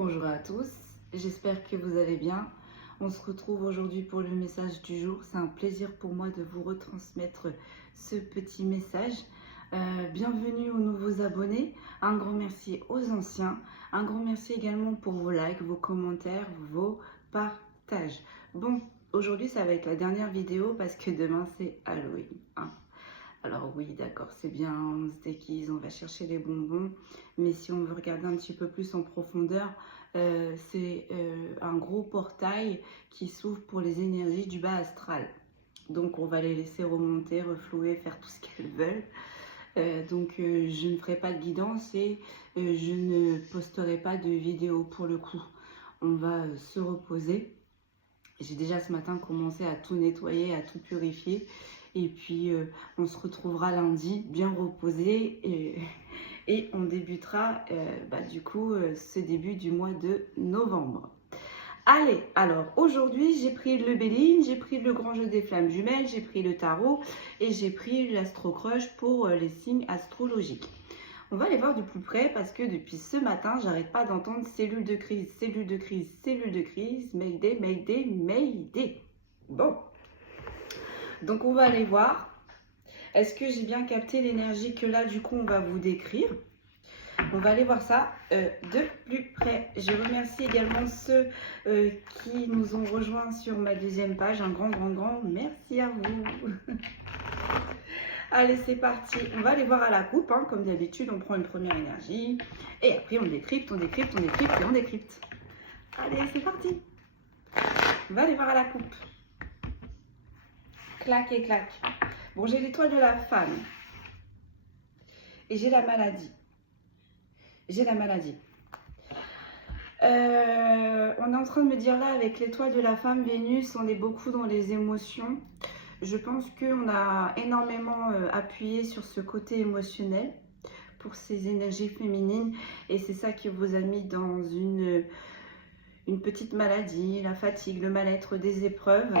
Bonjour à tous, j'espère que vous allez bien. On se retrouve aujourd'hui pour le message du jour. C'est un plaisir pour moi de vous retransmettre ce petit message. Bienvenue aux nouveaux abonnés, un grand merci aux anciens, un grand merci également pour vos likes, vos commentaires, vos partages. Bon, aujourd'hui ça va être la dernière vidéo parce que demain c'est Halloween, hein. Alors oui, d'accord, c'est bien, on se déguise, on va chercher les bonbons, mais si on veut regarder un petit peu plus en profondeur, c'est un gros portail qui s'ouvre pour les énergies du bas astral. Donc on va les laisser remonter, reflouer, faire tout ce qu'elles veulent. Je ne ferai pas de guidance et je ne posterai pas de vidéo pour le coup. On va se reposer. J'ai déjà ce matin commencé à tout nettoyer, à tout purifier. Et puis, on se retrouvera lundi bien reposé et on débutera ce début du mois de novembre. Allez, alors aujourd'hui, j'ai pris le Béline, j'ai pris le grand jeu des flammes jumelles, j'ai pris le tarot et j'ai pris l'astro-crush pour les signes astrologiques. On va les voir de plus près parce que depuis ce matin, j'arrête pas d'entendre cellule de crise, cellule de crise, cellule de crise, Mayday, Mayday, Mayday. Bon, donc on va aller voir. Est-ce que j'ai bien capté l'énergie que là, du coup, on va vous décrire? On va aller voir ça de plus près. Je remercie également ceux qui nous ont rejoints sur ma deuxième page. Un grand merci à vous. Allez, c'est parti. On va aller voir à la coupe. Hein. Comme d'habitude, on prend une première énergie. Et après, on décrypte, on décrypte, on décrypte et on décrypte. Allez, c'est parti. On va aller voir à la coupe. Clac et clac. Bon, j'ai l'étoile de la femme. Et j'ai la maladie. J'ai la maladie. On est en train de me dire là, avec l'étoile de la femme, Vénus, on est beaucoup dans les émotions. Je pense qu'on a énormément appuyé sur ce côté émotionnel pour ces énergies féminines. Et c'est ça qui vous a mis dans une petite maladie, la fatigue, le mal-être, des épreuves.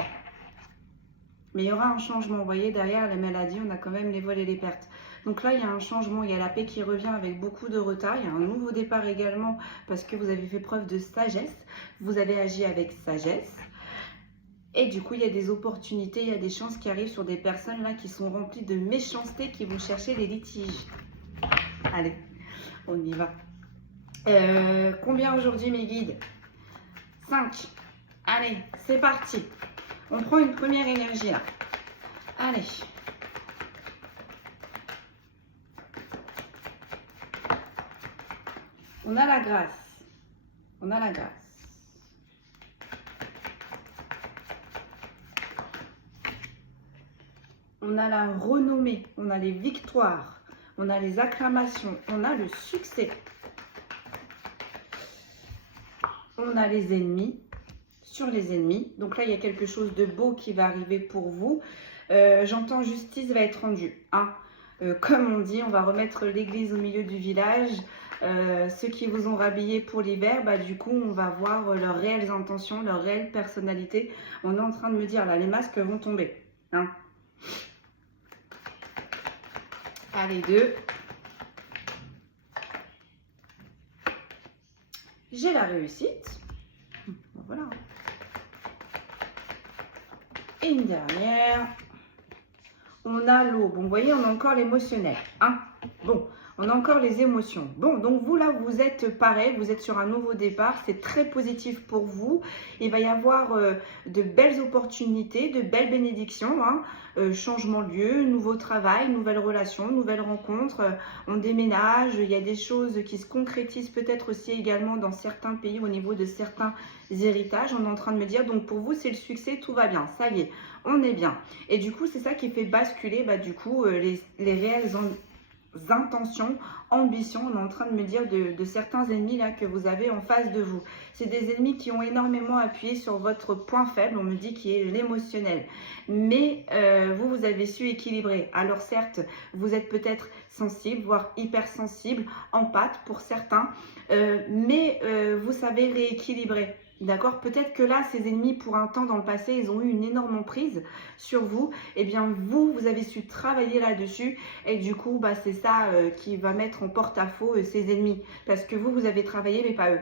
Mais il y aura un changement. Vous voyez, derrière la maladie, on a quand même les vols et les pertes. Donc là, il y a un changement. Il y a la paix qui revient avec beaucoup de retard. Il y a un nouveau départ également parce que vous avez fait preuve de sagesse. Vous avez agi avec sagesse. Et du coup, il y a des opportunités, il y a des chances qui arrivent sur des personnes là qui sont remplies de méchanceté, qui vont chercher les litiges. Allez, on y va. Combien aujourd'hui, mes guides? 5. Allez, c'est parti. On prend une première énergie là. Allez. On a la grâce. On a la grâce. On a la renommée. On a les victoires. On a les acclamations. On a le succès. On a les ennemis. Sur les ennemis. Donc là, il y a quelque chose de beau qui va arriver pour vous. J'entends justice va être rendue. Hein. Comme on dit, on va remettre l'église au milieu du village. Ceux qui vous ont rhabillé pour l'hiver, bah, du coup, on va voir leurs réelles intentions, leur réelle personnalité. On est en train de me dire, là, les masques vont tomber. Hein. Allez, 2. J'ai la réussite. Bon, voilà. Et une dernière. On a l'eau. Bon, vous voyez, on a encore l'émotionnel. Hein. Bon, on a encore les émotions. Bon, donc vous, là, vous êtes pareil. Vous êtes sur un nouveau départ. C'est très positif pour vous. Il va y avoir de belles opportunités, de belles bénédictions. Hein. Changement de lieu, nouveau travail, nouvelles relations, nouvelles rencontres. On déménage. Il y a des choses qui se concrétisent peut-être aussi également dans certains pays au niveau de certains héritages. On est en train de me dire, donc pour vous, c'est le succès, tout va bien. Ça y est, on est bien. Et du coup, c'est ça qui fait basculer les réelles intentions, ambitions. On est en train de me dire de certains ennemis là que vous avez en face de vous. C'est des ennemis qui ont énormément appuyé sur votre point faible, on me dit qui est l'émotionnel. Mais vous avez su équilibrer. Alors certes, vous êtes peut-être sensible, voire hypersensible, empathe pour certains, mais vous savez rééquilibrer. D'accord? Peut-être que là, ces ennemis, pour un temps dans le passé, ils ont eu une énorme emprise sur vous. Eh bien, vous avez su travailler là-dessus. Et du coup, c'est ça qui va mettre en porte-à-faux ces ennemis. Parce que vous avez travaillé, mais pas eux.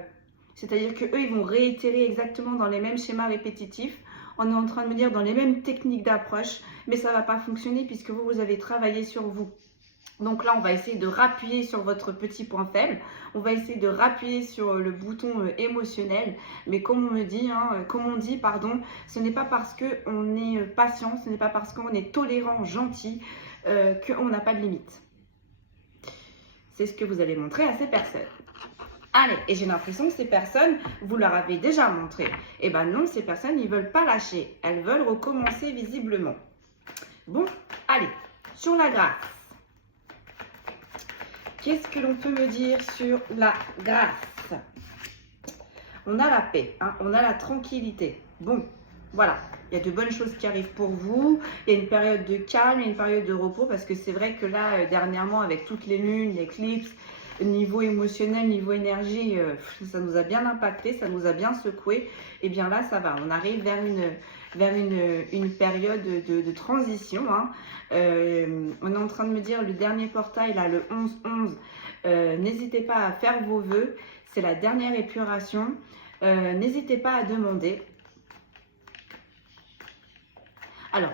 C'est-à-dire qu'eux, ils vont réitérer exactement dans les mêmes schémas répétitifs. On est en train de me dire dans les mêmes techniques d'approche, mais ça ne va pas fonctionner puisque vous, vous avez travaillé sur vous. Donc là, on va essayer de rappuyer sur votre petit point faible. On va essayer de rappuyer sur le bouton émotionnel. Mais comme on me dit, ce n'est pas parce qu'on est patient, ce n'est pas parce qu'on est tolérant, gentil, qu'on n'a pas de limite. C'est ce que vous allez montrer à ces personnes. Allez, et j'ai l'impression que ces personnes, vous leur avez déjà montré. Eh bien non, ces personnes, ils ne veulent pas lâcher. Elles veulent recommencer visiblement. Bon, allez, sur la grâce. Qu'est-ce que l'on peut me dire sur la grâce? On a la paix, hein, on a la tranquillité. Bon, voilà, il y a de bonnes choses qui arrivent pour vous. Il y a une période de calme, il y a une période de repos parce que c'est vrai que là, dernièrement, avec toutes les lunes, l'éclipse, niveau émotionnel, niveau énergie, ça nous a bien impacté, ça nous a bien secoué. Et bien là, ça va, on arrive vers une période de transition. Hein. On est en train de me dire le dernier portail, là, le 11-11, n'hésitez pas à faire vos vœux, c'est la dernière épuration. N'hésitez pas à demander. Alors,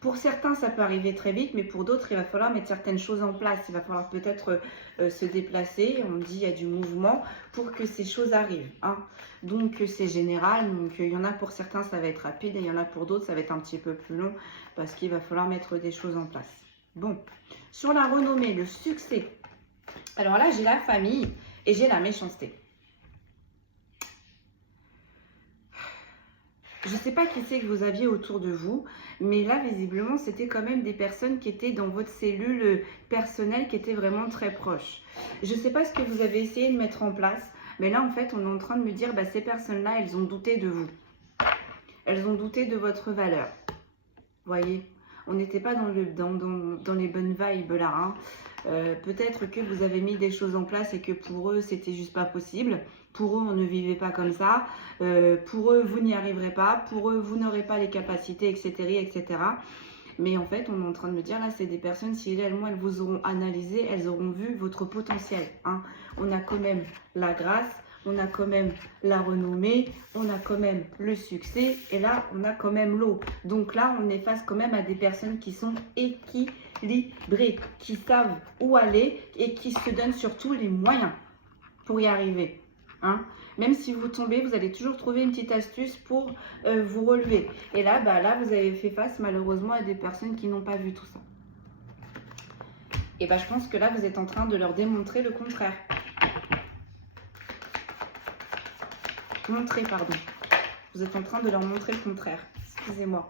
pour certains, ça peut arriver très vite, mais pour d'autres, il va falloir mettre certaines choses en place. Il va falloir peut-être se déplacer, on dit il y a du mouvement, pour que ces choses arrivent. Hein. Donc, c'est général. Donc, il y en a pour certains, ça va être rapide, et il y en a pour d'autres, ça va être un petit peu plus long, parce qu'il va falloir mettre des choses en place. Bon, sur la renommée, le succès. Alors là, j'ai la famille et j'ai la méchanceté. Je ne sais pas qui c'est que vous aviez autour de vous, mais là, visiblement, c'était quand même des personnes qui étaient dans votre cellule personnelle, qui étaient vraiment très proches. Je ne sais pas ce que vous avez essayé de mettre en place, mais là, en fait, on est en train de me dire, bah, ces personnes-là, elles ont douté de vous. Elles ont douté de votre valeur. Vous voyez, on n'était pas dans les bonnes vibes là. Hein. Peut-être que vous avez mis des choses en place et que pour eux, c'était juste pas possible. Pour eux, on ne vivait pas comme ça. Pour eux, vous n'y arriverez pas. Pour eux, vous n'aurez pas les capacités, etc., etc. Mais en fait, on est en train de me dire, là, c'est des personnes, si elles vous auront analysé, elles auront vu votre potentiel. Hein. On a quand même la grâce, on a quand même la renommée, on a quand même le succès, et là, on a quand même l'eau. Donc là, on est face quand même à des personnes qui sont équilibrées, qui savent où aller et qui se donnent surtout les moyens pour y arriver. Hein. Même si vous tombez, vous allez toujours trouver une petite astuce pour vous relever. Et là, là, vous avez fait face malheureusement à des personnes qui n'ont pas vu tout ça. Et je pense que là, vous êtes en train de leur démontrer le contraire. Pardon. Vous êtes en train de leur montrer le contraire. Excusez-moi.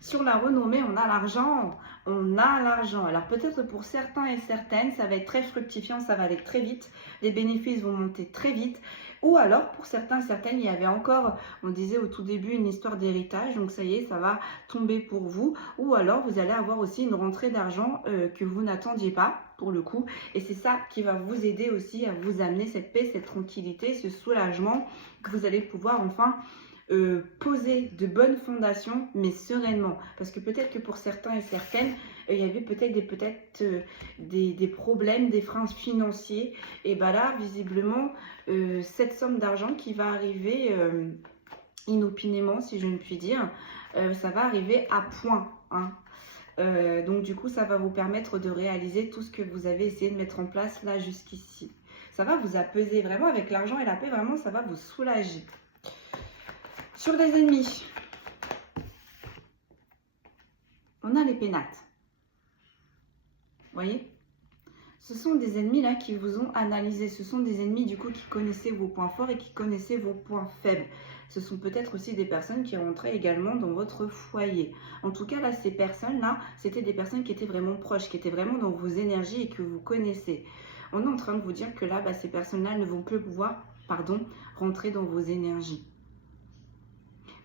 Sur la renommée, on a l'argent. On a l'argent. Alors peut-être pour certains et certaines, ça va être très fructifiant, ça va aller très vite. Les bénéfices vont monter très vite. Ou alors pour certains et certaines, il y avait encore, on disait au tout début, une histoire d'héritage. Donc ça y est, ça va tomber pour vous. Ou alors vous allez avoir aussi une rentrée d'argent que vous n'attendiez pas pour le coup. Et c'est ça qui va vous aider aussi à vous amener cette paix, cette tranquillité, ce soulagement que vous allez pouvoir enfin poser de bonnes fondations, mais sereinement. Parce que peut-être que pour certains et certaines, il y avait peut-être des problèmes, des freins financiers. Et là, visiblement, cette somme d'argent qui va arriver inopinément, si je ne puis dire, ça va arriver à point. Hein. Donc du coup, ça va vous permettre de réaliser tout ce que vous avez essayé de mettre en place là jusqu'ici. Ça va vous apaiser vraiment avec l'argent et la paix, vraiment, ça va vous soulager. Sur les ennemis, on a les pénates. Vous voyez? Ce sont des ennemis là qui vous ont analysé. Ce sont des ennemis du coup qui connaissaient vos points forts et qui connaissaient vos points faibles. Ce sont peut-être aussi des personnes qui rentraient également dans votre foyer. En tout cas, là, ces personnes-là, c'était des personnes qui étaient vraiment proches, qui étaient vraiment dans vos énergies et que vous connaissez. On est en train de vous dire que là, ces personnes-là ne vont plus pouvoir, rentrer dans vos énergies.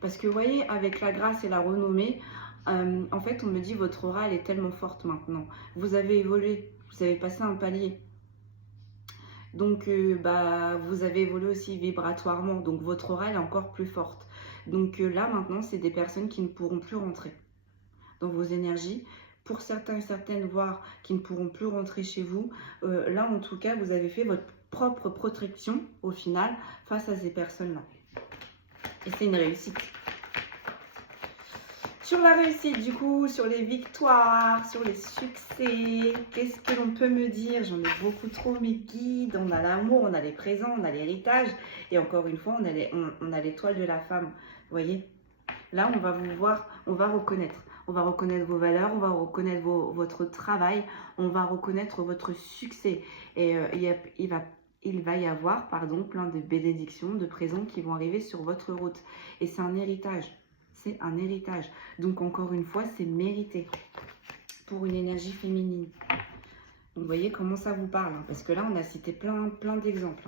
Parce que vous voyez, avec la grâce et la renommée, en fait, on me dit votre aura, elle est tellement forte maintenant. Vous avez évolué, vous avez passé un palier. Donc, vous avez évolué aussi vibratoirement. Donc, votre aura, elle est encore plus forte. Donc là, maintenant, c'est des personnes qui ne pourront plus rentrer dans vos énergies. Pour certains et certaines, voire qui ne pourront plus rentrer chez vous. Là, en tout cas, vous avez fait votre propre protection au final face à ces personnes-là. Et c'est une réussite. Sur la réussite, du coup, sur les victoires, sur les succès, qu'est-ce que l'on peut me dire? J'en ai beaucoup trop, mes guides. On a l'amour, on a les présents, on a l'héritage. Et encore une fois, on a l'étoile de la femme. Vous voyez? Là, on va vous voir, on va reconnaître. On va reconnaître vos valeurs, on va reconnaître votre travail, on va reconnaître votre succès. Et il va y avoir, plein de bénédictions, de présents qui vont arriver sur votre route. Et c'est un héritage. C'est un héritage. Donc, encore une fois, c'est mérité pour une énergie féminine. Donc, vous voyez comment ça vous parle. Hein, parce que là, on a cité plein d'exemples.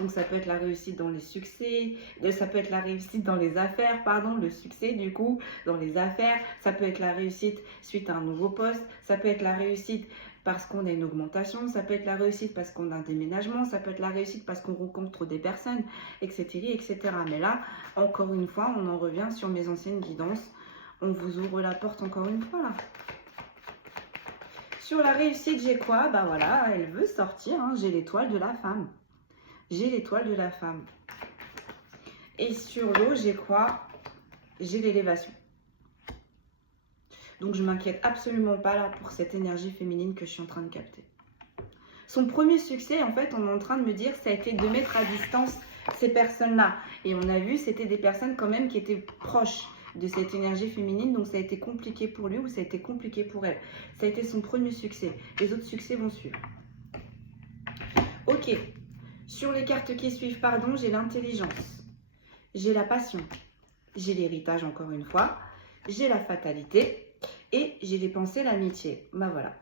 Donc, ça peut être la réussite dans les succès. Ça peut être la réussite dans les affaires, le succès, du coup, dans les affaires. Ça peut être la réussite suite à un nouveau poste. Ça peut être la réussite parce qu'on a une augmentation, ça peut être la réussite parce qu'on a un déménagement, ça peut être la réussite parce qu'on rencontre des personnes, etc., etc. Mais là, encore une fois, on en revient sur mes anciennes guidances. On vous ouvre la porte encore une fois, là. Sur la réussite, j'ai quoi? Bah voilà, elle veut sortir, hein. J'ai l'étoile de la femme. J'ai l'étoile de la femme. Et sur l'eau, j'ai quoi? J'ai l'élévation. Donc, je ne m'inquiète absolument pas là pour cette énergie féminine que je suis en train de capter. Son premier succès, en fait, on est en train de me dire, ça a été de mettre à distance ces personnes-là. Et on a vu, c'était des personnes quand même qui étaient proches de cette énergie féminine. Donc, ça a été compliqué pour lui ou ça a été compliqué pour elle. Ça a été son premier succès. Les autres succès vont suivre. Ok. Sur les cartes qui suivent, j'ai l'intelligence. J'ai la passion. J'ai l'héritage, encore une fois. J'ai la fatalité. Et j'ai dépensé l'amitié. Bah voilà.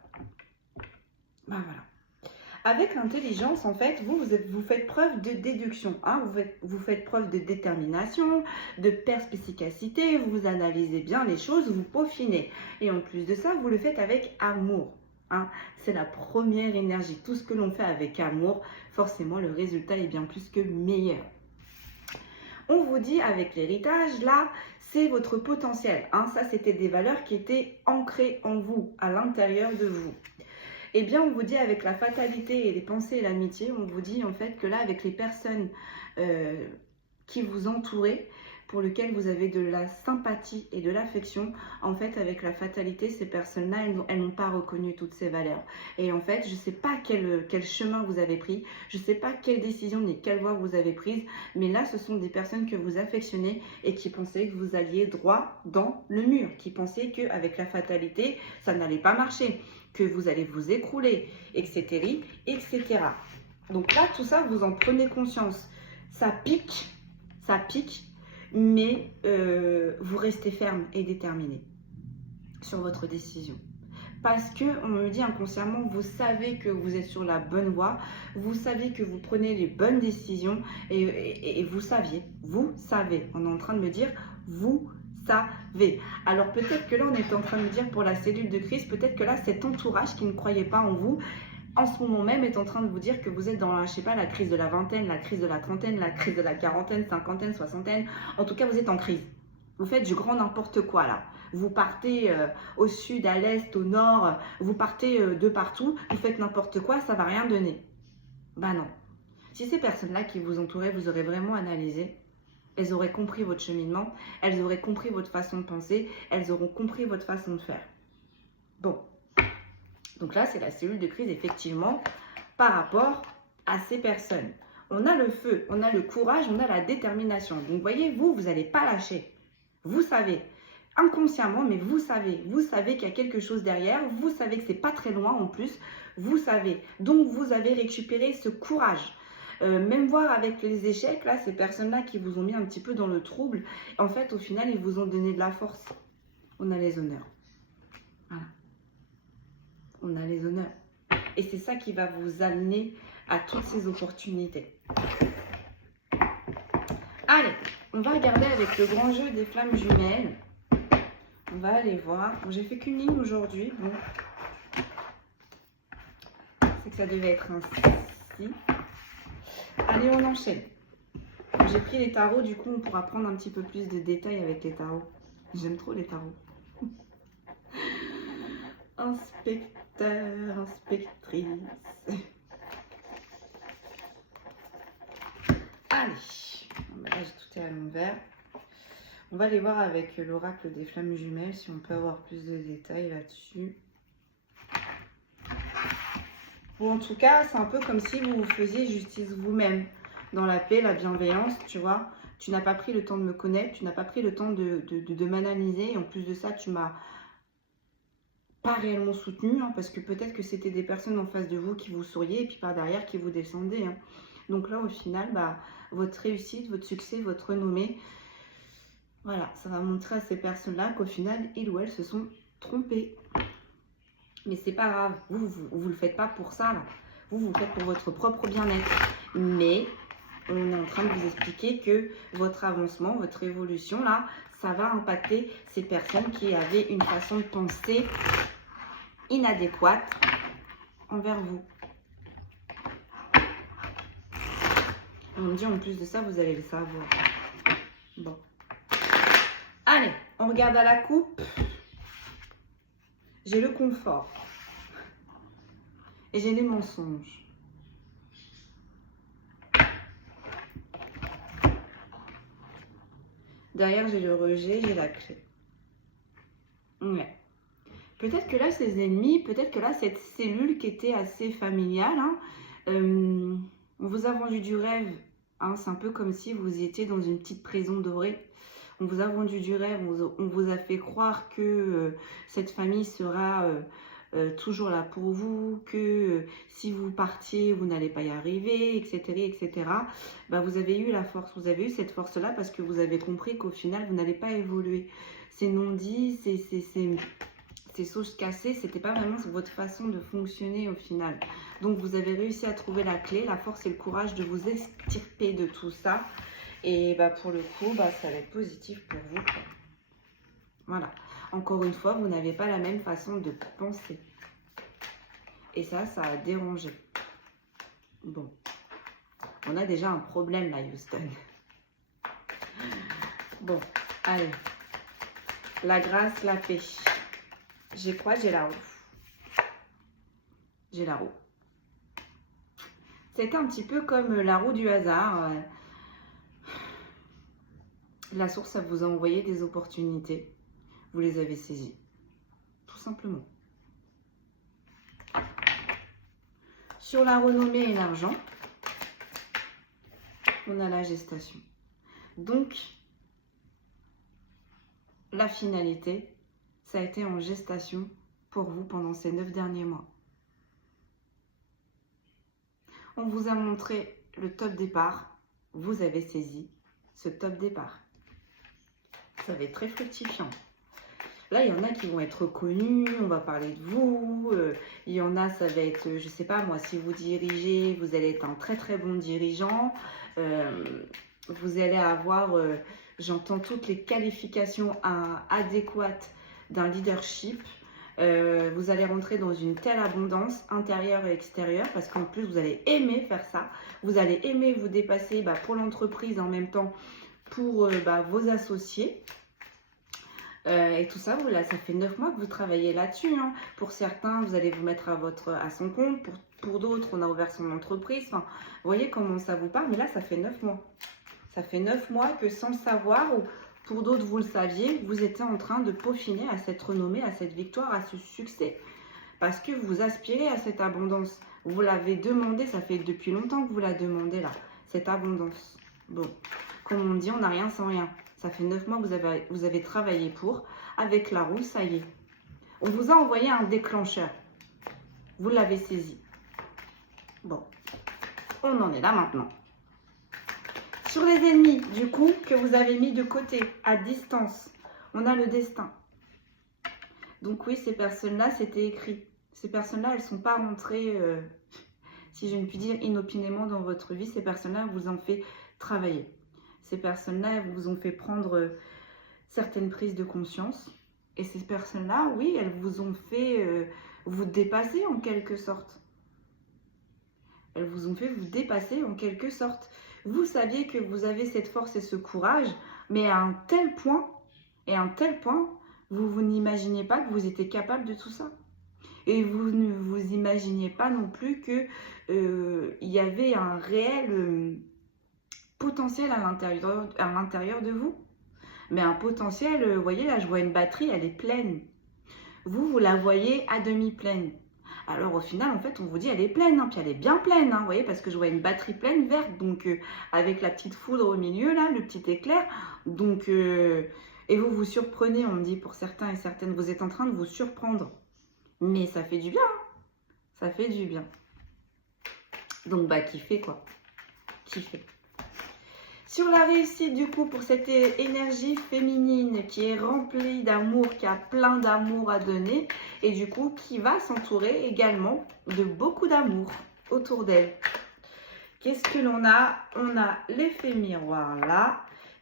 Avec l'intelligence, en fait, vous faites preuve de déduction. Hein, vous faites preuve de détermination, de perspicacité. Vous analysez bien les choses, vous peaufinez. Et en plus de ça, vous le faites avec amour. Hein, c'est la première énergie. Tout ce que l'on fait avec amour, forcément, le résultat est bien plus que meilleur. On vous dit avec l'héritage, là, c'est votre potentiel. Hein. Ça, c'était des valeurs qui étaient ancrées en vous, à l'intérieur de vous. Eh bien, on vous dit avec la fatalité et les pensées et l'amitié, on vous dit en fait que là, avec les personnes qui vous entourent, pour lesquelles vous avez de la sympathie et de l'affection, en fait, avec la fatalité, ces personnes-là, elles n'ont pas reconnu toutes ces valeurs. Et en fait, je ne sais pas quel chemin vous avez pris, je ne sais pas quelle décision ni quelle voie vous avez prise, mais là, ce sont des personnes que vous affectionnez et qui pensaient que vous alliez droit dans le mur, qui pensaient qu'avec la fatalité, ça n'allait pas marcher, que vous allez vous écrouler, etc., etc. Donc là, tout ça, vous en prenez conscience. Ça pique, mais vous restez ferme et déterminé sur votre décision. Parce qu'on me dit inconsciemment, vous savez que vous êtes sur la bonne voie, vous savez que vous prenez les bonnes décisions et vous savez, on est en train de me dire, vous savez. Alors peut-être que là, on est en train de me dire pour la cellule de crise, peut-être que là, cet entourage qui ne croyait pas en vous, en ce moment même est en train de vous dire que vous êtes dans, je sais pas, la crise de la vingtaine, la crise de la trentaine, la crise de la quarantaine, cinquantaine, soixantaine. En tout cas, vous êtes en crise. Vous faites du grand n'importe quoi là. Vous partez au sud, à l'est, au nord, vous partez de partout, vous faites n'importe quoi, ça va rien donner. Bah non. Si ces personnes-là qui vous entouraient, vous aurez vraiment analysé, elles auraient compris votre cheminement, elles auraient compris votre façon de penser, elles auront compris votre façon de faire. Bon. Donc là, c'est la cellule de crise, effectivement, par rapport à ces personnes. On a le feu, on a le courage, on a la détermination. Donc, voyez, vous n'allez pas lâcher. Vous savez, inconsciemment, mais vous savez qu'il y a quelque chose derrière, vous savez que c'est pas très loin en plus, vous savez. Donc, vous avez récupéré ce courage. Même voir avec les échecs, là, ces personnes-là qui vous ont mis un petit peu dans le trouble, en fait, au final, ils vous ont donné de la force. On a les honneurs. Voilà. On a les honneurs. Et c'est ça qui va vous amener à toutes ces opportunités. Allez, on va regarder avec le grand jeu des flammes jumelles. On va aller voir. Bon, j'ai fait qu'une ligne aujourd'hui. Bon. C'est que ça devait être un 6. Allez, on enchaîne. J'ai pris les tarots, du coup, on pourra prendre un petit peu plus de détails avec les tarots. J'aime trop les tarots. Inspecteur, inspectrice. Allez, bon, bah là j'ai tout est à l'envers. On va aller voir avec l'oracle des flammes jumelles si on peut avoir plus de détails là-dessus. Bon, en tout cas, c'est un peu comme si vous vous faisiez justice vous-même. Dans la paix, la bienveillance, tu vois. Tu n'as pas pris le temps de me connaître, tu n'as pas pris le temps de m'analyser. Et en plus de ça, tu m'as pas réellement soutenu, hein, parce que peut-être que c'était des personnes en face de vous qui vous souriaient et puis par derrière qui vous descendaient. Hein. Donc là, au final, bah, votre réussite, votre succès, votre renommée, voilà, ça va montrer à ces personnes-là qu'au final, ils ou elles se sont trompés. Mais c'est pas grave, vous le faites pas pour ça, là. Vous le faites pour votre propre bien-être. Mais on est en train de vous expliquer que votre avancement, votre évolution, là, ça va impacter ces personnes qui avaient une façon de penser inadéquate envers vous. On me dit en plus de ça, vous allez le savoir. Bon. Allez, on regarde à la coupe. J'ai le confort. Et j'ai les mensonges. Derrière, j'ai le rejet, j'ai la clé. Ouais. Peut-être que là, ces ennemis, peut-être que là, cette cellule qui était assez familiale, hein, on vous a vendu du rêve. Hein, c'est un peu comme si vous étiez dans une petite prison dorée. On vous a vendu du rêve, on vous a fait croire que cette famille sera toujours là pour vous, que si vous partiez, vous n'allez pas y arriver, etc. etc. Bah, vous avez eu la force, vous avez eu cette force-là parce que vous avez compris qu'au final, vous n'allez pas évoluer. Ces non-dits, ces sauces cassées, c'était pas vraiment votre façon de fonctionner au final. Donc vous avez réussi à trouver la clé, la force et le courage de vous extirper de tout ça. Et bah pour le coup, bah, ça va être positif pour vous. Quoi. Voilà. Encore une fois, vous n'avez pas la même façon de penser. Et ça a dérangé. Bon. On a déjà un problème là, Houston. Bon, allez. La grâce, la paix. J'ai quoi? J'ai la roue. J'ai la roue. C'était un petit peu comme la roue du hasard. La source, ça vous a envoyé des opportunités. Vous les avez saisies. Tout simplement. Sur la renommée et l'argent, on a la gestation. Donc, la finalité, ça a été en gestation pour vous pendant ces 9 derniers mois. On vous a montré le top départ. Vous avez saisi ce top départ. Ça va être très fructifiant. Là, il y en a qui vont être connus, on va parler de vous. Il y en a, ça va être, je sais pas moi, si vous dirigez, vous allez être un très très bon dirigeant. Vous allez avoir, j'entends toutes les qualifications adéquates d'un leadership. Vous allez rentrer dans une telle abondance intérieure et extérieure parce qu'en plus, vous allez aimer faire ça. Vous allez aimer vous dépasser pour l'entreprise en même temps pour vos associés. Et tout ça, ça fait 9 mois que vous travaillez là-dessus. Hein. Pour certains, vous allez vous mettre à son compte. Pour d'autres, on a ouvert son entreprise. Enfin, vous voyez comment ça vous parle. Mais là, ça fait 9 mois. Ça fait 9 mois que sans le savoir, ou pour d'autres, vous le saviez, vous étiez en train de peaufiner à cette renommée, à cette victoire, à ce succès. Parce que vous aspirez à cette abondance. Vous l'avez demandé, ça fait depuis longtemps que vous la demandez là, cette abondance. Bon, comme on dit, on n'a rien sans rien. Ça fait 9 mois que vous avez travaillé pour. Avec la roue, ça y est. On vous a envoyé un déclencheur. Vous l'avez saisi. Bon, on en est là maintenant. Sur les ennemis, du coup, que vous avez mis de côté, à distance, on a le destin. Donc oui, ces personnes-là, c'était écrit. Ces personnes-là, elles ne sont pas rentrées, si je ne puis dire, inopinément dans votre vie. Ces personnes-là vous ont fait travailler. Ces personnes-là vous ont fait prendre certaines prises de conscience. Et ces personnes-là, oui, elles vous ont fait vous dépasser en quelque sorte. Elles vous ont fait vous dépasser en quelque sorte. Vous saviez que vous avez cette force et ce courage, mais à un tel point, vous n'imaginiez pas que vous étiez capable de tout ça. Et vous ne vous imaginiez pas non plus qu'il y avait un réel potentiel à l'intérieur de vous. Mais un potentiel, vous voyez là, je vois une batterie, elle est pleine. Vous la voyez à demi pleine. Alors au final, en fait, on vous dit elle est pleine, hein, puis elle est bien pleine, hein, vous voyez, parce que je vois une batterie pleine verte, donc avec la petite foudre au milieu, là, le petit éclair. Donc, et vous vous surprenez, on me dit pour certains et certaines, vous êtes en train de vous surprendre. Mais ça fait du bien, hein, ça fait du bien. Donc, bah, kiffez quoi, kiffez. Sur la réussite du coup pour cette énergie féminine qui est remplie d'amour, qui a plein d'amour à donner et du coup qui va s'entourer également de beaucoup d'amour autour d'elle. Qu'est-ce que l'on a? On a l'effet miroir là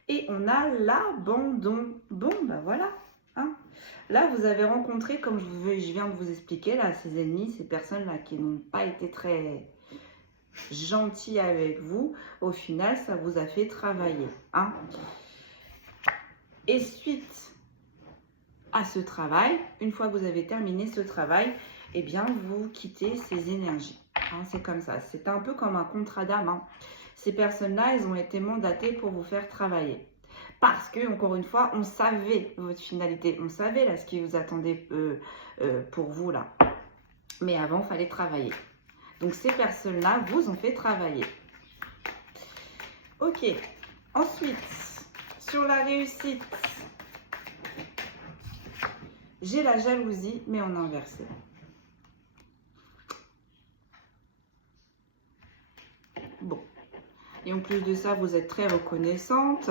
et on a l'abandon. Bon bah voilà. Hein. Là vous avez rencontré, comme je viens de vous expliquer, là, ces ennemis, ces personnes là qui n'ont pas été très gentil avec vous, au final ça vous a fait travailler, hein. Et suite à ce travail, une fois que vous avez terminé ce travail, eh bien vous quittez ces énergies, hein, c'est comme ça, c'est un peu comme un contrat d'âme, hein. Ces personnes-là, elles ont été mandatées pour vous faire travailler. Parce que, encore une fois, on savait votre finalité, on savait là ce qui vous attendait pour vous là. Mais avant, il fallait travailler. Donc, ces personnes-là vous ont fait travailler. Ok. Ensuite, sur la réussite, j'ai la jalousie, mais en inversé. Bon. Et en plus de ça, vous êtes très reconnaissante.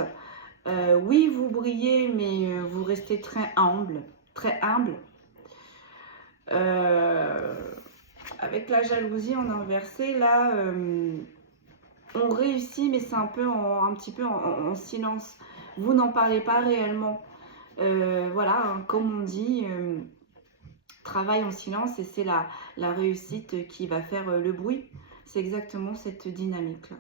Oui, vous brillez, mais vous restez très humble. Très humble. Avec la jalousie en inversé, là, on réussit, mais c'est un petit peu en silence. Vous n'en parlez pas réellement. Voilà, hein, comme on dit, travail en silence et c'est la réussite qui va faire le bruit. C'est exactement cette dynamique-là.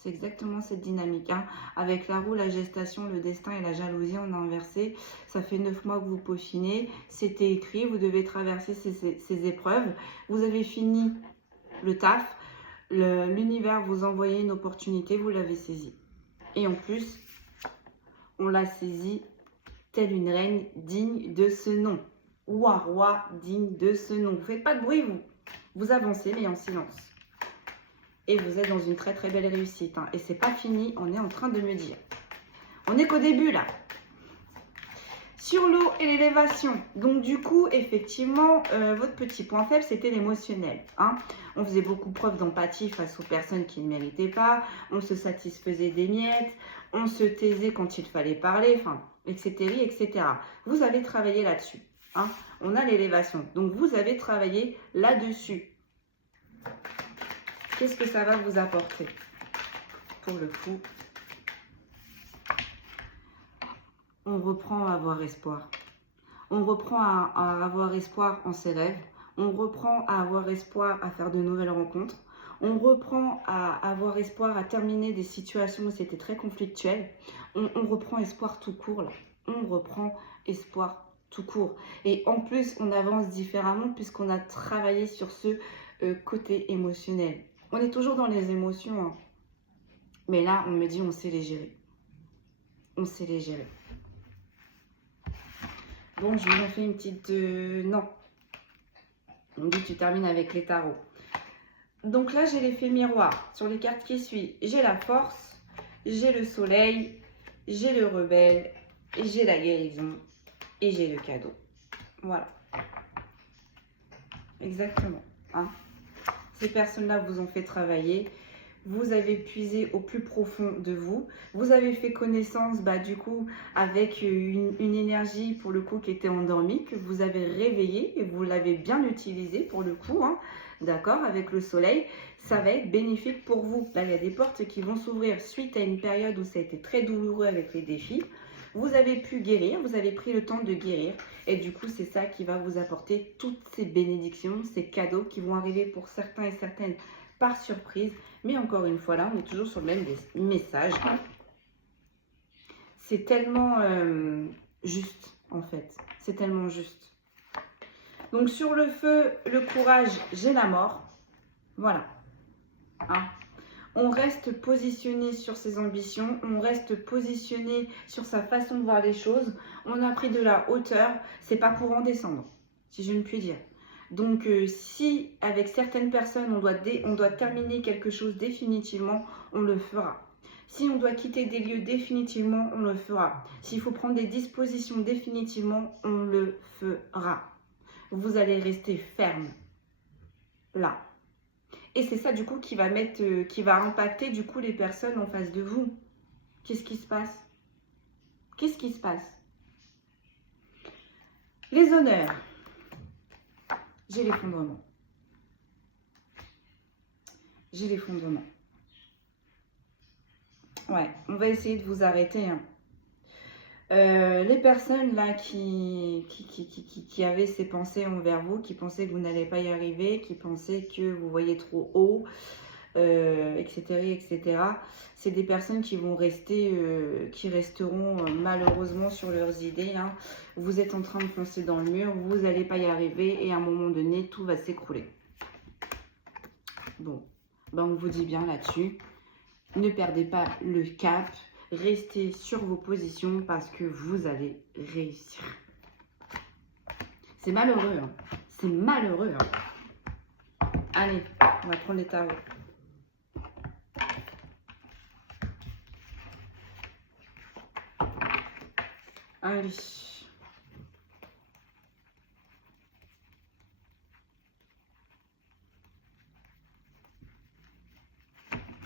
C'est exactement cette dynamique. Hein. Avec la roue, la gestation, le destin et la jalousie en inversé, ça fait 9 mois que vous peaufinez. C'était écrit, vous devez traverser ces épreuves. Vous avez fini le taf. L'univers vous envoyait une opportunité, vous l'avez saisie. Et en plus, on l'a saisie telle une reine digne de ce nom. Ou un roi digne de ce nom. Vous ne faites pas de bruit, vous. Vous avancez, mais en silence. Et vous êtes dans une très très belle réussite. Hein. Et c'est pas fini, on est en train de me dire. On n'est qu'au début là. Sur l'eau et l'élévation. Donc du coup, effectivement, votre petit point faible, c'était l'émotionnel. Hein. On faisait beaucoup preuve d'empathie face aux personnes qui ne méritaient pas. On se satisfaisait des miettes. On se taisait quand il fallait parler. Enfin, etc. etc. Vous avez travaillé là-dessus. Hein. On a l'élévation. Donc vous avez travaillé là-dessus. Qu'est-ce que ça va vous apporter? Pour le coup, on reprend à avoir espoir. On reprend à avoir espoir en ses rêves. On reprend à avoir espoir à faire de nouvelles rencontres. On reprend à avoir espoir à terminer des situations où c'était très conflictuel. On reprend espoir tout court là. On reprend espoir tout court. Et en plus, on avance différemment puisqu'on a travaillé sur ce côté émotionnel. On est toujours dans les émotions, hein. Mais là, on me dit on sait les gérer. On sait les gérer. Bon, je vous en fais une petite... non. On me dit tu termines avec les tarots. Donc là, j'ai l'effet miroir. Sur les cartes qui suivent, j'ai la force, j'ai le soleil, j'ai le rebelle, j'ai la guérison et j'ai le cadeau. Voilà. Exactement. Hein. Ces personnes-là vous ont fait travailler. Vous avez puisé au plus profond de vous. Vous avez fait connaissance, du coup, avec une énergie, pour le coup, qui était endormie, que vous avez réveillée et vous l'avez bien utilisée, pour le coup, hein, d'accord, avec le soleil. Ça va être bénéfique pour vous. Là, il y a des portes qui vont s'ouvrir suite à une période où ça a été très douloureux avec les défis. Vous avez pu guérir, vous avez pris le temps de guérir. Et du coup, c'est ça qui va vous apporter toutes ces bénédictions, ces cadeaux qui vont arriver pour certains et certaines par surprise. Mais encore une fois, là, on est toujours sur le même message. C'est tellement juste, en fait. C'est tellement juste. Donc, sur le feu, le courage, j'ai la mort. Voilà. Hein. On reste positionné sur ses ambitions, on reste positionné sur sa façon de voir les choses. On a pris de la hauteur, c'est pas pour en descendre, si je ne puis dire. Donc si avec certaines personnes on doit terminer quelque chose définitivement, on le fera. Si on doit quitter des lieux définitivement, on le fera. S'il faut prendre des dispositions définitivement, on le fera. Vous allez rester ferme là. Et c'est ça du coup qui va impacter du coup les personnes en face de vous. Qu'est-ce qui se passe? Qu'est-ce qui se passe? Les honneurs. J'ai l'effondrement. J'ai l'effondrement. Ouais, on va essayer de vous arrêter. Hein. Les personnes là qui avaient ces pensées envers vous, qui pensaient que vous n'allez pas y arriver, qui pensaient que vous voyez trop haut, etc., etc. C'est des personnes qui vont rester, qui resteront malheureusement sur leurs idées. Hein. Vous êtes en train de foncer dans le mur, vous n'allez pas y arriver et à un moment donné, tout va s'écrouler. Bon, ben on vous dit bien là-dessus, ne perdez pas le cap. Restez sur vos positions parce que vous allez réussir. C'est malheureux, hein. C'est malheureux. Hein. Allez, on va prendre les tarots. Allez.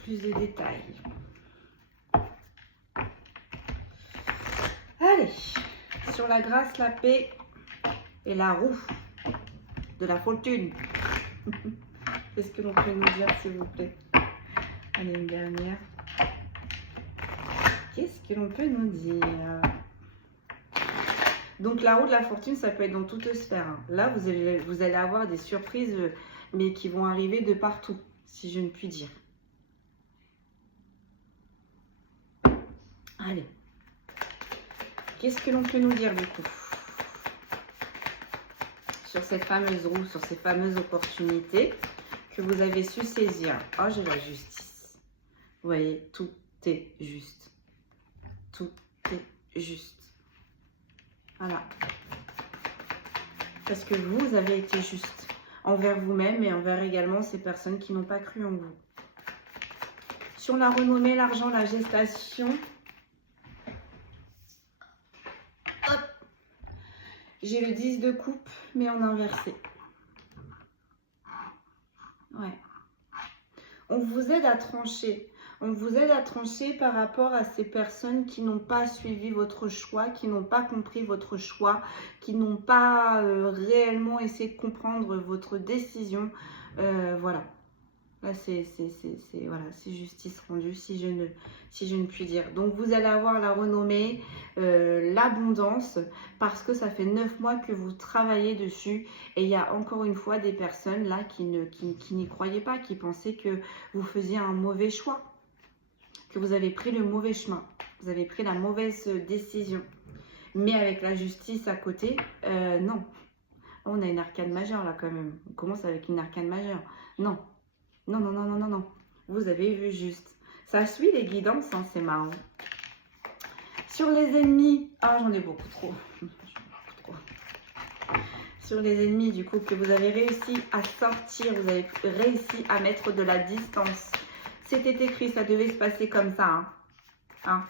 Plus de détails. Allez, sur la grâce, la paix et la roue de la fortune. Qu'est-ce que l'on peut nous dire, s'il vous plaît? Allez, une dernière. Qu'est-ce que l'on peut nous dire? Donc, la roue de la fortune, ça peut être dans toute sphère. Hein. Là, vous allez avoir des surprises, mais qui vont arriver de partout, si je ne puis dire. Allez. Qu'est-ce que l'on peut nous dire du coup sur cette fameuse roue, sur ces fameuses opportunités que vous avez su saisir? Oh, j'ai la justice. Vous voyez, tout est juste. Tout est juste. Voilà. Parce que vous avez été juste envers vous-même et envers également ces personnes qui n'ont pas cru en vous. Sur la renommée, l'argent, la gestation... J'ai le 10 de coupe, mais en inversé. Ouais. On vous aide à trancher. On vous aide à trancher par rapport à ces personnes qui n'ont pas suivi votre choix, qui n'ont pas compris votre choix, qui n'ont pas réellement essayé de comprendre votre décision. Voilà. Là, c'est justice rendue, si je ne puis dire. Donc, vous allez avoir la renommée, l'abondance, parce que ça fait 9 mois que vous travaillez dessus. Et il y a encore une fois des personnes là qui n'y croyaient pas, qui pensaient que vous faisiez un mauvais choix, que vous avez pris le mauvais chemin, vous avez pris la mauvaise décision. Mais avec la justice à côté, non. On a une arcane majeure là quand même. On commence avec une arcane majeure. Non. Non, non, non, non, non, non. Vous avez vu juste. Ça suit les guidances, hein, c'est marrant. Sur les ennemis. Ah, j'en ai beaucoup trop. Sur les ennemis, du coup, que vous avez réussi à sortir, vous avez réussi à mettre de la distance. C'était écrit, ça devait se passer comme ça. Hein. Hein.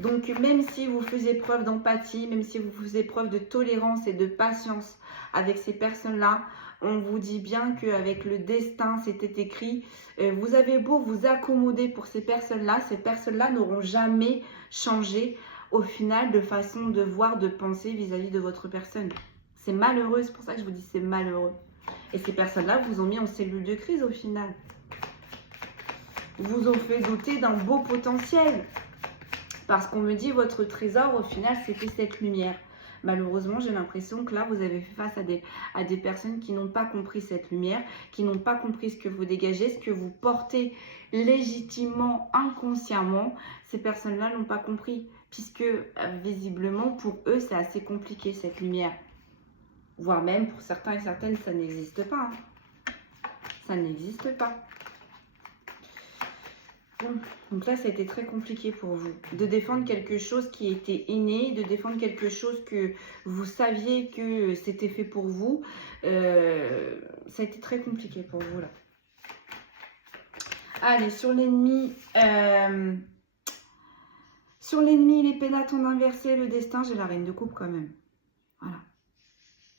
Donc, même si vous faisiez preuve d'empathie, même si vous faisiez preuve de tolérance et de patience avec ces personnes-là, on vous dit bien qu'avec le destin, c'était écrit. Vous avez beau vous accommoder pour ces personnes-là n'auront jamais changé au final de façon de voir, de penser vis-à-vis de votre personne. C'est malheureux, c'est pour ça que je vous dis c'est malheureux. Et ces personnes-là vous ont mis en cellule de crise au final. Vous ont fait douter d'un beau potentiel. Parce qu'on me dit votre trésor, au final, c'était cette lumière. Malheureusement, j'ai l'impression que là, vous avez fait face à des personnes qui n'ont pas compris cette lumière, qui n'ont pas compris ce que vous dégagez, ce que vous portez légitimement, inconsciemment. Ces personnes-là n'ont pas compris, puisque visiblement, pour eux, c'est assez compliqué, cette lumière. Voire même, pour certains et certaines, ça n'existe pas. Hein. Ça n'existe pas. Bon, donc là, ça a été très compliqué pour vous. De défendre quelque chose qui était inné, de défendre quelque chose que vous saviez que c'était fait pour vous. Ça a été très compliqué pour vous, là. Allez, sur l'ennemi, les pénates en inversé, le destin, j'ai la reine de coupe quand même. Voilà,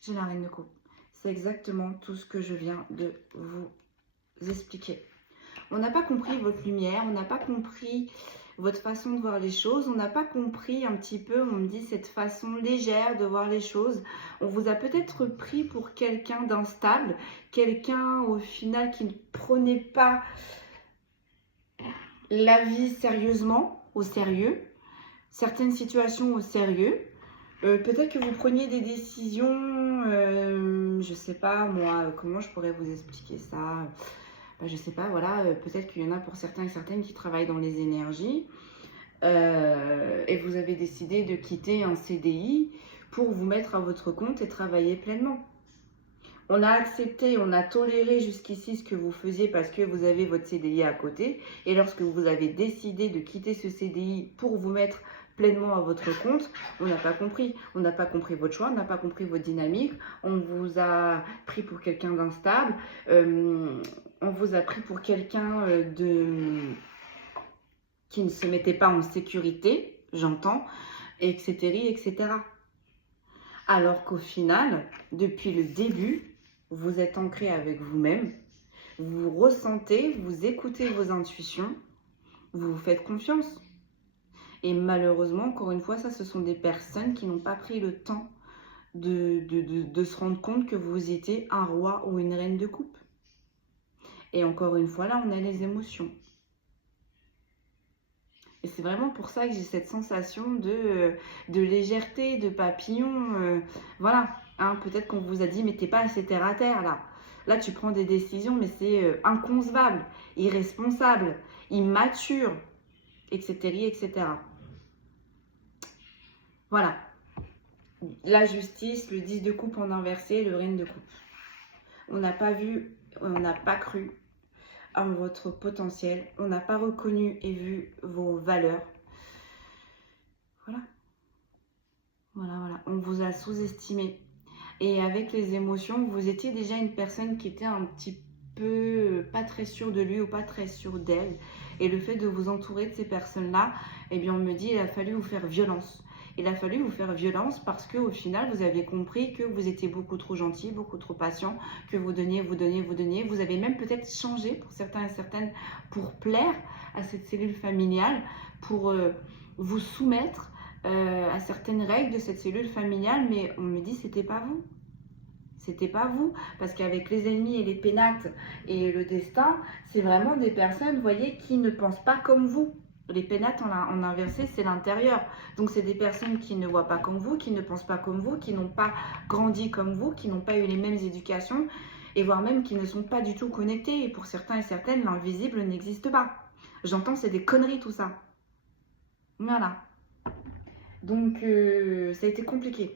j'ai la reine de coupe. C'est exactement tout ce que je viens de vous expliquer. On n'a pas compris votre lumière, on n'a pas compris votre façon de voir les choses, on n'a pas compris un petit peu, on me dit, cette façon légère de voir les choses. On vous a peut-être pris pour quelqu'un d'instable, quelqu'un au final qui ne prenait pas la vie sérieusement, au sérieux, certaines situations au sérieux. Peut-être que vous preniez des décisions, je sais pas moi, comment je pourrais vous expliquer ça. Je sais pas, voilà, peut-être qu'il y en a pour certains et certaines qui travaillent dans les énergies et vous avez décidé de quitter un CDI pour vous mettre à votre compte et travailler pleinement. On a accepté, on a toléré jusqu'ici ce que vous faisiez parce que vous avez votre CDI à côté. Et lorsque vous avez décidé de quitter ce CDI pour vous mettre pleinement à votre compte, on n'a pas compris. On n'a pas compris votre choix, on n'a pas compris votre dynamique. On vous a pris pour quelqu'un d'instable. On vous a pris pour quelqu'un qui ne se mettait pas en sécurité, j'entends, etc., etc. Alors qu'au final, depuis le début, vous êtes ancré avec vous-même, vous ressentez, vous écoutez vos intuitions, vous vous faites confiance. Et malheureusement, encore une fois, ça, ce sont des personnes qui n'ont pas pris le temps de se rendre compte que vous étiez un roi ou une reine de coupe. Et encore une fois, là, on a les émotions. Et c'est vraiment pour ça que j'ai cette sensation de légèreté, de papillon. Voilà, hein, peut-être qu'on vous a dit, mais t'es pas assez terre à terre là. Là, tu prends des décisions, mais c'est inconcevable, irresponsable, immature, etc., etc. Voilà. La justice, le 10 de coupe en inversé, le reine de coupe. On n'a pas vu, on n'a pas cru en votre potentiel. On n'a pas reconnu et vu vos valeurs. Voilà. Voilà. On vous a sous-estimé. Et avec les émotions, vous étiez déjà une personne qui était un petit peu pas très sûre de lui ou pas très sûre d'elle. Et le fait de vous entourer de ces personnes-là, eh bien on me dit, il a fallu vous faire violence. Il a fallu vous faire violence parce qu'au final, vous aviez compris que vous étiez beaucoup trop gentil, beaucoup trop patient, que vous donniez. Vous avez même peut-être changé pour certains et certaines pour plaire à cette cellule familiale, pour vous soumettre à certaines règles de cette cellule familiale, mais on me dit c'était pas vous. C'était pas vous, parce qu'avec les ennemis et les pénates et le destin, c'est vraiment des personnes, vous voyez, qui ne pensent pas comme vous. Les pénates en inversé, c'est l'intérieur. Donc c'est des personnes qui ne voient pas comme vous, qui ne pensent pas comme vous, qui n'ont pas grandi comme vous, qui n'ont pas eu les mêmes éducations, et voire même qui ne sont pas du tout connectés. Et pour certains et certaines, l'invisible n'existe pas. J'entends, c'est des conneries tout ça. Voilà. Donc, ça a été compliqué.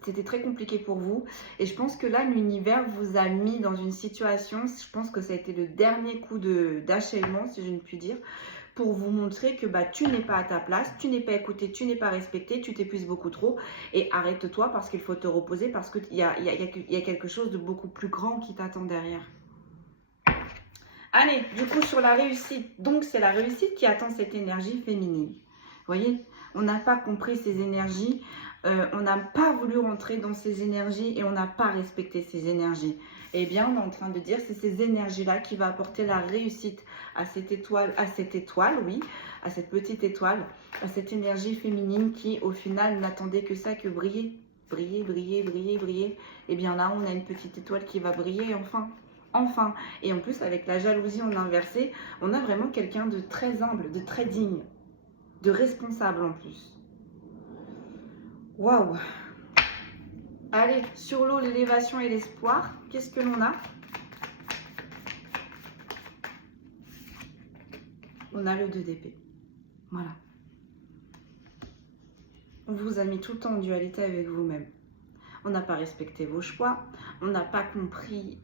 C'était très compliqué pour vous. Et je pense que là, l'univers vous a mis dans une situation, je pense que ça a été le dernier coup d'achèvement, si je ne puis dire, pour vous montrer que tu n'es pas à ta place, tu n'es pas écouté, tu n'es pas respecté, tu t'épuises beaucoup trop. Et arrête-toi parce qu'il faut te reposer, parce qu'il y a quelque chose de beaucoup plus grand qui t'attend derrière. Allez, du coup, sur la réussite. Donc, c'est la réussite qui attend cette énergie féminine. Vous voyez, on n'a pas compris ces énergies, on n'a pas voulu rentrer dans ces énergies et on n'a pas respecté ces énergies. Eh bien, on est en train de dire c'est ces énergies-là qui va apporter la réussite à cette étoile, oui, à cette petite étoile, à cette énergie féminine qui, au final, n'attendait que ça, que briller. Briller. Eh bien là, on a une petite étoile qui va briller enfin. Et en plus, avec la jalousie en inversé, on a vraiment quelqu'un de très humble, de très digne, de responsable en plus. Waouh! Allez, sur l'eau, l'élévation et l'espoir, qu'est-ce que l'on a? On a le 2 d'épée. Voilà. On vous a mis tout le temps en dualité avec vous-même. On n'a pas respecté vos choix, on n'a pas compris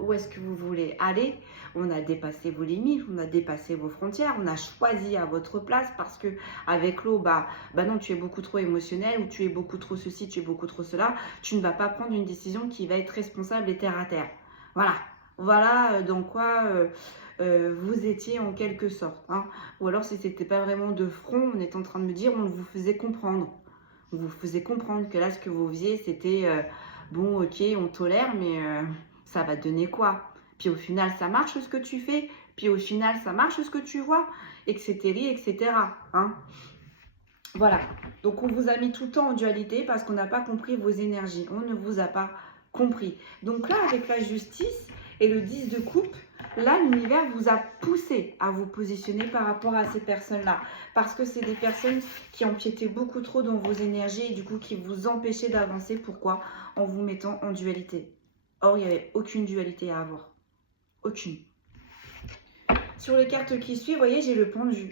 où est-ce que vous voulez aller. On a dépassé vos limites, on a dépassé vos frontières, on a choisi à votre place parce que avec l'eau, bah non, tu es beaucoup trop émotionnel ou tu es beaucoup trop ceci, tu es beaucoup trop cela. Tu ne vas pas prendre une décision qui va être responsable et terre à terre. Voilà dans quoi vous étiez en quelque sorte. Hein. Ou alors si c'était pas vraiment de front, on est en train de me dire, on vous faisait comprendre. On vous faisait comprendre que là, ce que vous faisiez, c'était bon, ok, on tolère, mais ça va te donner quoi? Puis au final, ça marche ce que tu fais. Puis au final, ça marche ce que tu vois, etc., etc. Hein. Voilà. Donc on vous a mis tout le temps en dualité parce qu'on n'a pas compris vos énergies. On ne vous a pas compris. Donc là, avec la justice et le 10 de coupe, là, l'univers vous a poussé à vous positionner par rapport à ces personnes-là. Parce que c'est des personnes qui empiétaient beaucoup trop dans vos énergies et du coup qui vous empêchaient d'avancer. Pourquoi? En vous mettant en dualité. Or, il n'y avait aucune dualité à avoir. Aucune. Sur les cartes qui suivent, vous voyez, j'ai le pendu.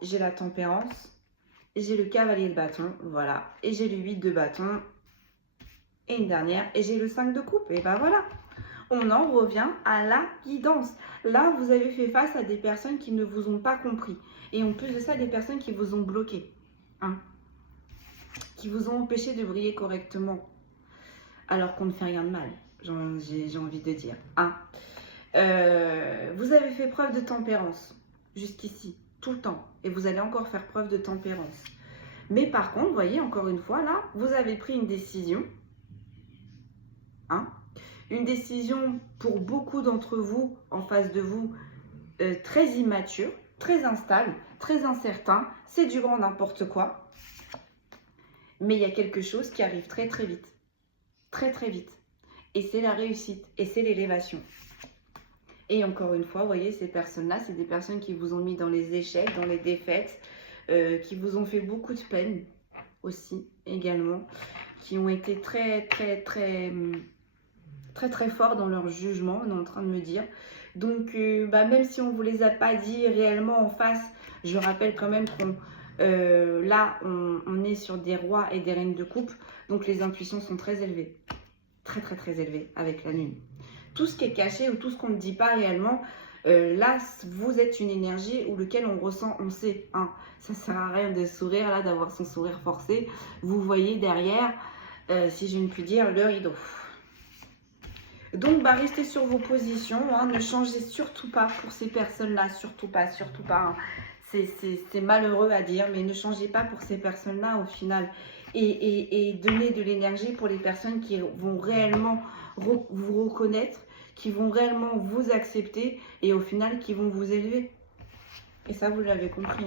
J'ai la tempérance. J'ai le cavalier de bâton. Voilà. Et j'ai le 8 de bâton. Et une dernière. Et j'ai le 5 de coupe. Et ben voilà. On en revient à la guidance. Là, vous avez fait face à des personnes qui ne vous ont pas compris. Et en plus de ça, des personnes qui vous ont bloqué. Hein, qui vous ont empêché de briller correctement. Alors qu'on ne fait rien de mal, j'ai envie de dire. Hein. Vous avez fait preuve de tempérance jusqu'ici, tout le temps. Et vous allez encore faire preuve de tempérance. Mais par contre, vous voyez, encore une fois, là, vous avez pris une décision. Hein, une décision pour beaucoup d'entre vous, en face de vous, très immature, très instable, très incertain. C'est du grand n'importe quoi. Mais il y a quelque chose qui arrive très très vite. Très très vite. Et c'est la réussite. Et c'est l'élévation. Et encore une fois, vous voyez, ces personnes-là, c'est des personnes qui vous ont mis dans les échecs, dans les défaites, qui vous ont fait beaucoup de peine aussi, également, qui ont été très forts dans leur jugement, on est en train de me dire. Donc, même si on ne vous les a pas dit réellement en face, je rappelle quand même qu'on là, on est sur des rois et des reines de coupe, donc les intuitions sont très élevées. Très élevées avec la lune. Tout ce qui est caché ou tout ce qu'on ne dit pas réellement, là, vous êtes une énergie où lequel on ressent, on sait. Hein, ça ne sert à rien de sourire, là, d'avoir son sourire forcé. Vous voyez derrière, si je ne puis dire, le rideau. Donc, restez sur vos positions. Hein, ne changez surtout pas pour ces personnes-là. Surtout pas. Hein. C'est malheureux à dire, mais ne changez pas pour ces personnes-là au final. Et donnez de l'énergie pour les personnes qui vont réellement vous reconnaître, qui vont réellement vous accepter et au final qui vont vous élever. Et ça, vous l'avez compris.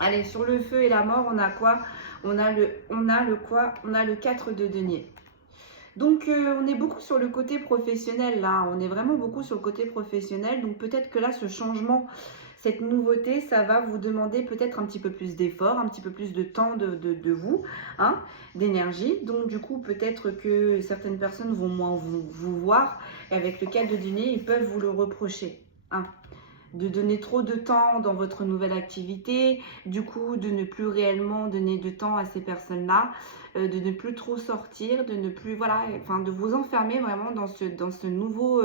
Allez, sur le feu et la mort, on a quoi? On a le 4 de denier. Donc, on est beaucoup sur le côté professionnel, là. On est vraiment beaucoup sur le côté professionnel. Donc, peut-être que là, ce changement, cette nouveauté, ça va vous demander peut-être un petit peu plus d'effort, un petit peu plus de temps de vous, hein, d'énergie. Donc, du coup, peut-être que certaines personnes vont moins vous voir. Et avec le 4 de denier, ils peuvent vous le reprocher, hein, de donner trop de temps dans votre nouvelle activité, du coup de ne plus réellement donner de temps à ces personnes-là, de ne plus trop sortir, de ne plus, voilà, enfin de vous enfermer vraiment dans ce nouveau,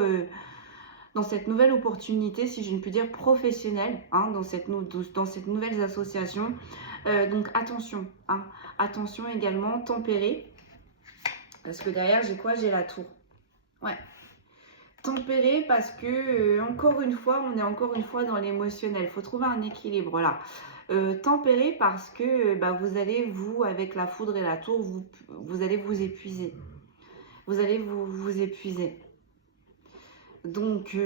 dans cette nouvelle opportunité, si je ne puis dire professionnelle, hein, dans cette nouvelle association. Donc attention, hein, attention également, tempérer, parce que derrière j'ai quoi? J'ai la tour. Ouais. Tempérer parce que, encore une fois, on est encore une fois dans l'émotionnel. Il faut trouver un équilibre, là. Tempérer parce que vous allez, avec la foudre et la tour, vous allez vous épuiser. Vous allez vous épuiser. Donc,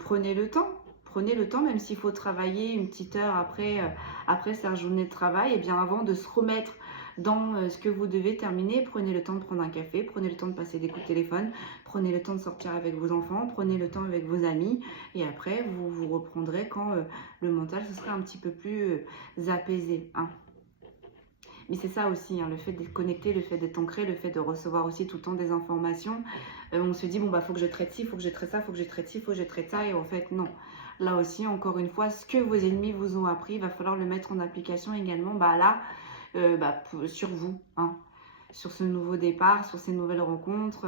prenez le temps. Prenez le temps, même s'il faut travailler une petite heure après sa journée de travail, et bien avant de se remettre dans ce que vous devez terminer, prenez le temps de prendre un café, prenez le temps de passer des coups de téléphone, prenez le temps de sortir avec vos enfants, prenez le temps avec vos amis, et après vous reprendrez quand le mental ce sera un petit peu plus apaisé. Hein. Mais c'est ça aussi, hein, le fait d'être connecté, le fait d'être ancré, le fait de recevoir aussi tout le temps des informations. On se dit, bon, faut que je traite ci, faut que je traite ça, faut que je traite ci, faut que je traite ça. Et en fait, non. Là aussi, encore une fois, ce que vos ennemis vous ont appris, il va falloir le mettre en application également, sur vous, hein, sur ce nouveau départ, sur ces nouvelles rencontres.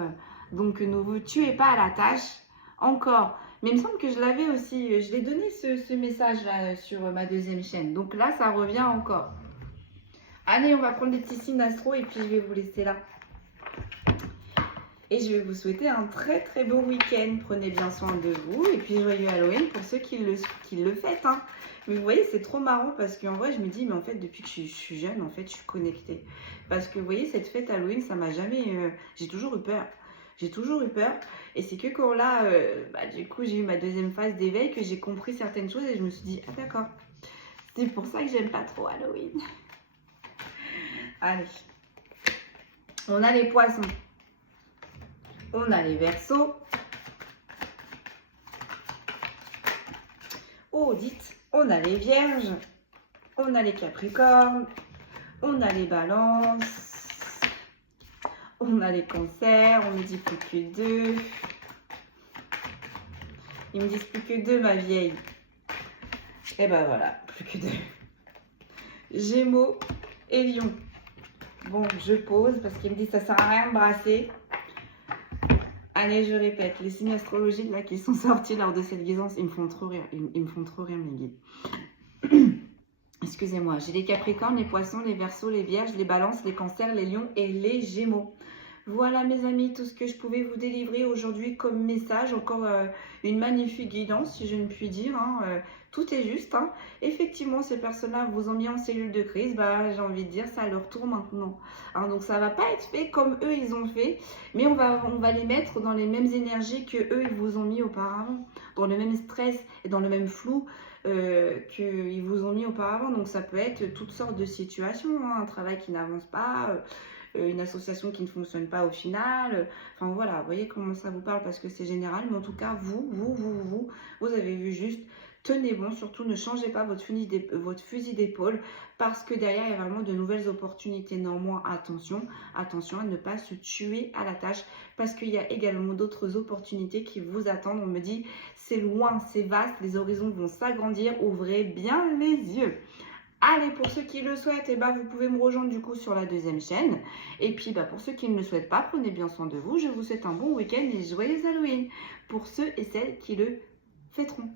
Donc ne vous tuez pas à la tâche encore. Mais il me semble que je l'avais aussi, je l'ai donné ce message-là sur ma deuxième chaîne. Donc là, ça revient encore. Allez, on va prendre des petits signes astro et puis je vais vous laisser là. Et je vais vous souhaiter un très très beau week-end. Prenez bien soin de vous. Et puis joyeux Halloween pour ceux qui le fêtent. Hein. Mais vous voyez, c'est trop marrant parce qu'en vrai, je me dis, mais en fait, depuis que je suis jeune, en fait, je suis connectée. Parce que vous voyez, cette fête Halloween, ça m'a jamais... j'ai toujours eu peur. J'ai toujours eu peur. Et c'est que quand là, du coup, j'ai eu ma deuxième phase d'éveil que j'ai compris certaines choses et je me suis dit, ah d'accord, c'est pour ça que j'aime pas trop Halloween. Allez. On a les poissons. On a les Verseaux. Oh, dites, on a les Vierges. On a les Capricornes. On a les Balances. On a les Cancers. On me dit plus que 2. Ils me disent plus que 2, ma vieille. Et ben voilà, plus que 2. Gémeaux et Lion. Bon, je pose parce qu'ils me disent ça sert à rien de brasser. Allez, je répète, les signes astrologiques là qui sont sortis lors de cette guidance, ils me font trop rire. Ils me font trop rire, mes guides. Excusez-moi, j'ai les Capricornes, les Poissons, les Verseaux, les Vierges, les Balances, les Cancers, les Lions et les Gémeaux. Voilà mes amis, tout ce que je pouvais vous délivrer aujourd'hui comme message. Encore une magnifique guidance, si je ne puis dire. Hein. Tout est juste. Hein. Effectivement, ces personnes-là vous ont mis en cellule de crise. Bah, j'ai envie de dire, c'est à leur tour maintenant. Hein, donc, ça ne va pas être fait comme eux, ils ont fait. Mais on va les mettre dans les mêmes énergies que eux, ils vous ont mis auparavant. Dans le même stress et dans le même flou qu'ils vous ont mis auparavant. Donc, ça peut être toutes sortes de situations. Hein. Un travail qui n'avance pas... une association qui ne fonctionne pas au final. Enfin voilà, vous voyez comment ça vous parle parce que c'est général. Mais en tout cas, vous avez vu juste. Tenez bon, surtout ne changez pas votre fusil d'épaule parce que derrière, il y a vraiment de nouvelles opportunités. Néanmoins, attention à ne pas se tuer à la tâche parce qu'il y a également d'autres opportunités qui vous attendent. On me dit, c'est loin, c'est vaste, les horizons vont s'agrandir. Ouvrez bien les yeux. Allez, pour ceux qui le souhaitent, vous pouvez me rejoindre du coup sur la deuxième chaîne. Et puis, pour ceux qui ne le souhaitent pas, prenez bien soin de vous. Je vous souhaite un bon week-end et joyeux Halloween pour ceux et celles qui le fêteront.